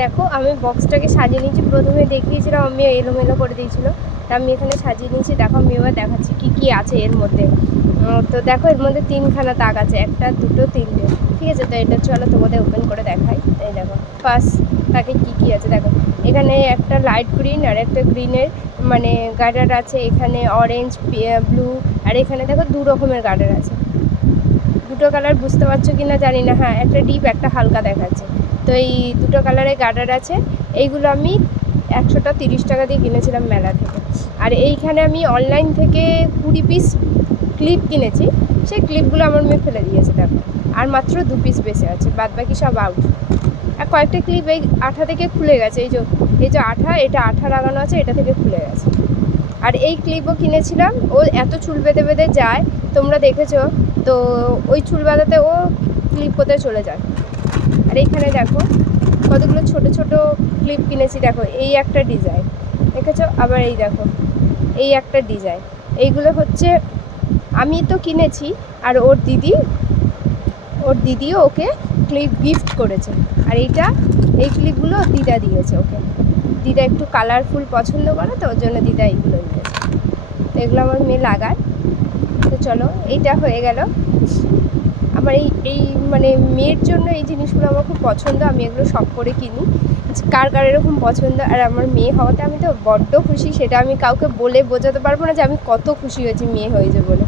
দেখো আমি বক্সটাকে সাজিয়ে নিয়েছি, প্রথমে দেখিয়েছিলাম আমি এলোমেলো করে দিয়েছিল, তা আমি এখানে সাজিয়ে নিয়েছি। দেখো আমি এবার দেখাচ্ছি কি কি আছে এর মধ্যে। তো দেখো এর মধ্যে 3খানা তাক আছে, 1 2 3, ঠিক আছে। তো এটা চলো তোমাদের ওপেন করে দেখাই। এই দেখো ফার্স্ট তাকে কি কি আছে দেখো, এখানে একটা লাইট গ্রিন আর একটা গ্রিনের মানে গার্ডার আছে, এখানে অরেঞ্জ ব্লু, আর এখানে দেখো 2 রকমের গার্ডার আছে। দুটো কালার বুঝতে পারছো কি না জানি না, হ্যাঁ একটা ডিপ একটা হালকা দেখাচ্ছে। তো এই দুটো কালারের গার্ডার আছে, এইগুলো আমি 130 টাকা দিয়ে কিনেছিলাম মেলা থেকে। আর এইখানে আমি অনলাইন থেকে 20 পিস ক্লিপ কিনেছি, সেই ক্লিপগুলো আমার মেয়ে ফেলে দিয়েছে দেখো, আর মাত্র 2 পিস বেঁচে আছে, বাদ বাকি সব আউট। আর কয়েকটা ক্লিপ এই আঠা থেকে খুলে গেছে, এই যে আঠা, এটা আঠা লাগানো আছে, এটা থেকে খুলে গেছে। আর এই ক্লিপও কিনেছিলাম, ও এত চুল বেঁধে বেঁধে যায় তোমরা দেখেছো, তো ওই চুল বাঁধাতে ও ক্লিপ কোথায় চলে যায়। আর এইখানে দেখো কতগুলো ছোট ছোট ক্লিপ কিনেছি, দেখো এই একটা ডিজাইন দেখেছো, আবার এই দেখো এই একটা ডিজাইন। এইগুলো হচ্ছে আমি তো কিনেছি, আর ওর দিদিও ওকে ক্লিপ গিফট করেছে। আর এই ক্লিপগুলো দিদা দিয়েছে ওকে, দিদা একটু কালারফুল পছন্দ করে, তো ওর জন্য দিদা এইগুলো দিয়েছে। তো এগুলো আমার মেয়ে লাগায়। তো চলো এইটা হয়ে গেল আমার এই মানে মেয়ের জন্য এই জিনিসগুলো আমার খুব পছন্দ, আমি এগুলো শখ করে কিনি। কার কার এরকম পছন্দ, আর আমার মেয়ে হওয়াতে আমি তো বড্ড খুশি, সেটা আমি কাউকে বলে বোঝাতে পারবো না যে আমি কত খুশি হয়েছি মেয়ে হয়েছে বলে।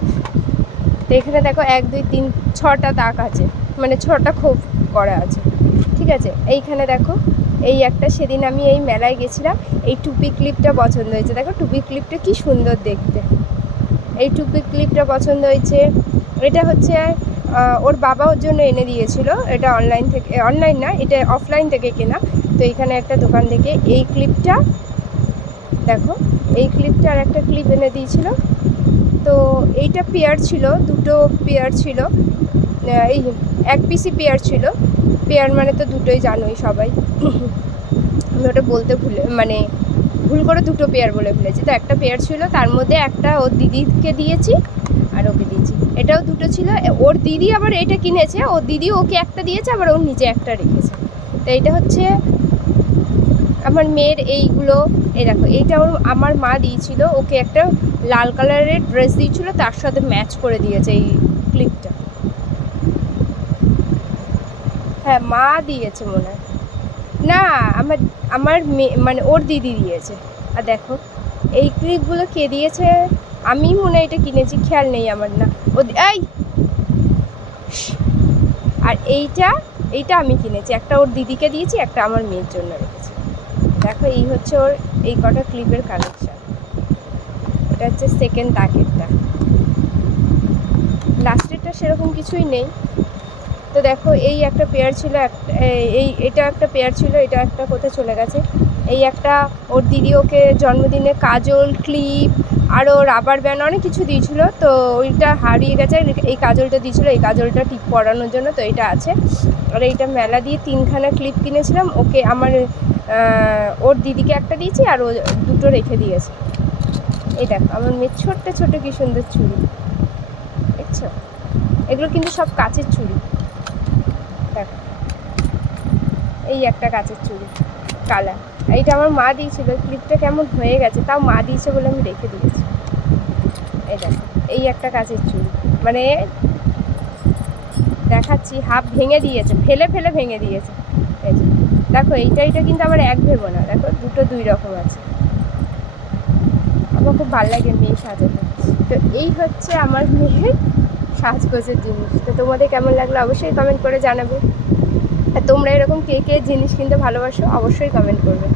তো এখানে দেখো 1 2 3 6টা তাক আছে, মানে 6টা খোপ করা আছে, ঠিক আছে। এইখানে দেখো এই একটা, সেদিন আমি এই মেলায় গেছিলাম, এই টুপি ক্লিপটা পছন্দ হয়েছে, দেখো টুপি ক্লিপটা কি সুন্দর দেখতে, এই টুপি ক্লিপটা পছন্দ হয়েছে। এটা হচ্ছে ওর বাবা ওর জন্য এনে দিয়েছিল, এটা অনলাইন না, এটা অফলাইন থেকে কেনা। তো এখানে একটা দোকান থেকে এই ক্লিপটা দেখো, এই ক্লিপটা আর একটা ক্লিপ এনে দিয়েছিল। তো এইটা পেয়ার ছিল, 2টো পেয়ার ছিল, এই 1 পিসই পেয়ার ছিল। পেয়ার মানে তো দুটোই জানোই সবাই, আমি ওটা বলতে ভুল করে 2টো পেয়ার বলে ফেলেছি। তো একটা পেয়ার ছিল, তার মধ্যে একটা ওর দিদিকে দিয়েছি আর ওকে দিয়েছি। এটাও 2টো ছিল, ওর দিদি আবার এটা কিনেছে, ওর দিদি ওকে একটা দিয়েছে, আবার ওর নিচে একটা রেখেছে। তো এইটা হচ্ছে আমার মেয়ের এইগুলো। এই দেখো এইটা আমার মা দিয়েছিল ওকে, একটা লাল কালারের ড্রেস দিয়েছিল, তার সাথে ম্যাচ করে দিয়েছে এই ক্লিপটা। হ্যাঁ মা দিয়েছে মনে হয়, না আমার মেয়ে মানে ওর দিদি দিয়েছে। আর দেখো এই ক্লিপগুলো কে দিয়েছে, আমি মনে হয় এটা কিনেছি, খেয়াল নেই আমার, না ও এই। আর এইটা আমি কিনেছি, একটা ওর দিদিকে দিয়েছি, একটা আমার মেয়ের জন্য রেখেছি। দেখো এই হচ্ছে ওর এই কটা ক্লিপের কালেকশান। এটা হচ্ছে সেকেন্ড তাকেরটা, লাস্টেরটা সেরকম কিছুই নেই। তো দেখো এই একটা পেয়ার ছিল, এটা একটা পেয়ার ছিল, এটা একটা কোথায় চলে গেছে। এই একটা ওর দিদি ওকে জন্মদিনে কাজল, ক্লিপ, আরও রাবার ব্যান্ড অনেক কিছু দিয়েছিল, তো ওইটা হারিয়ে গেছে। এই কাজলটা দিয়েছিল, এই কাজলটা টিপ পরানোর জন্য, তো এটা আছে। আর এইটা মেলা দিয়ে 3খানা ক্লিপ কিনেছিলাম ওকে, ওর দিদিকে একটা দিয়েছি, আর ও 2টো রেখে দিয়েছে। এই দেখো আমার মেয়ের ছোট্ট ছোট কি সুন্দর চুড়ি দেখছো, এগুলো কিন্তু সব কাচের চুড়ি। দেখো এই একটা কাচের চুড়ি কালার, এইটা আমার মা দিয়েছিল, ক্লিপটা কেমন হয়ে গেছে, তাও মা দিয়েছে বলে আমি রেখে দিয়েছি। এই দেখো এই একটা কাচের চুড়ি, মানে দেখাচ্ছি, হাফ ভেঙে দিয়েছে, ফেলে ভেঙে দিয়েছে। এই যে দেখো এইটা কিন্তু আমার এক ভেবো না, দেখো 2টো 2 রকম আছে। আমার খুব ভালো লাগে মেয়ে সাজাতে। তো এই হচ্ছে আমার মেয়ের সাজগোজের জিনিস। তো তোমাদের কেমন লাগলো অবশ্যই কমেন্ট করে জানাবে, আর তোমরা এরকম কে কে জিনিস কিনতে ভালোবাসো অবশ্যই কমেন্ট করবে।